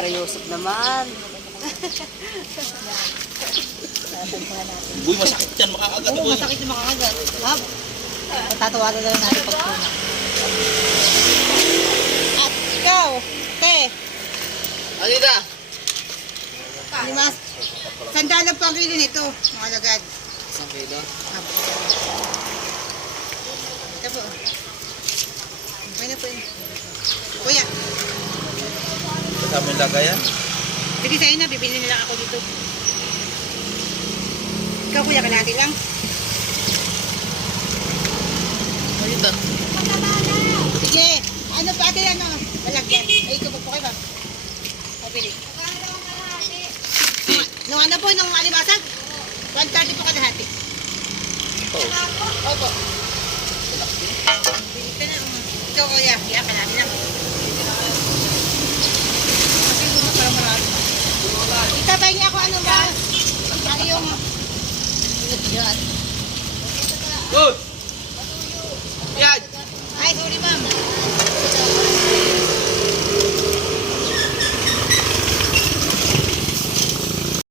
Mariusap naman. Uy, masakit yan, makakagat. Oo, masakit na makakagat. Lab. Tatawanan na lang natin pagpunan. At ikaw, te. Alida! Limas. Sandalang pang kilo nito, mga lagad. Isang kilo. Ito po. Okay na po yun. Kuya. Kasama yung lagayan? Sige sa'yo na, bibili nila ako dito. Ikaw kuya, kalahati lang. Alida. Sige. Ano pa ate, ano? Malagyan. Ay, ito po kayo ba? Pabili. Nung ano po, nung alibasag? 130 po kalahati. Oh. Opo. Bili ka na. Ikaw kuya, kaya kalahati lang. Kasi gusto parang marami. Itabay niya ako ano ba? Ano yung... Good!